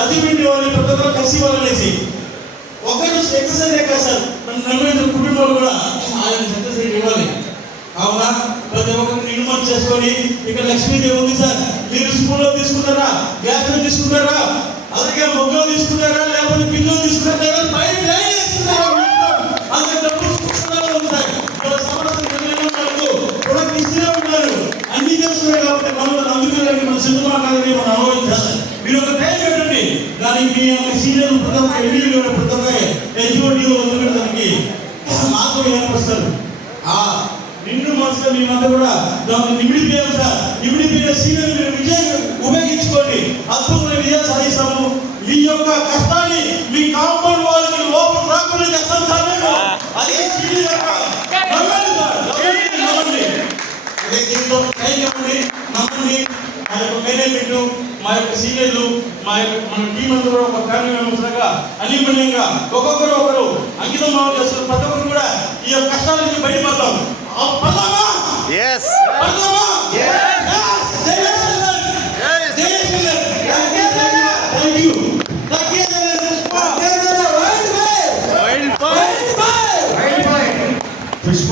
అతిపిండి వాళ్ళు ప్రతి ఒక్కరు కసి వాళ్ళనేసి. ఒకరు ఎక్సర్సైజ్ కాదు సార్ మన నలభై కుటుంబాలు కూడా ఆయన ఎక్సర్సైజ్ ఇవ్వాలి. అవునా ప్రతి ఒక్కరు నిర్మాణం చేసుకొని ఇక్కడ లక్ష్మీదేవి ఉంది సార్. మీరు స్కూల్లో తీసుకుంటారా? గ్యాస్ తీసుకుంటారా? దానికి మీ యొక్క సీనియర్ ప్రతి ఒక్క ఎండీలు ప్రతి ఒక్క ఎడ్యుకేటివ్ అందుకే దానికి మాకు ఏర్పరుస్తారు ఆ నిన్ను మనసులో మేమంతా కూడా దాన్ని నిమిడిపోయాం సార్ నిమిడిపోయిన సీనియర్ మీరు విజయం ఉపయోగించుకోండి అద్భుతమైన విజయం సాధిస్తాము మీ యొక్క కష్టాన్ని మీ కాంపౌండ్ వాళ్ళకి లోపల రాకుండా చేస్తాం సార్ మేము. అది సీనియర్ యొక్క నమ్మండి సార్ నమ్మండి, నమ్మండి అదే యొక్క మేనేజ్మెంట్ మా యొక్క సీనియర్లు మా యొక్క మన టీం కూడా ఒక ఫ్యామిలీ మెంబర్స్ లాగా అన్నిమన్యంగా ఒక్కొక్కరు ఒకరు అంకితం భావం చేస్తున్న ప్రతి ఒక్కరు కూడా ఈ యొక్క కష్టాల నుంచి బయటపడతాం పడదామా.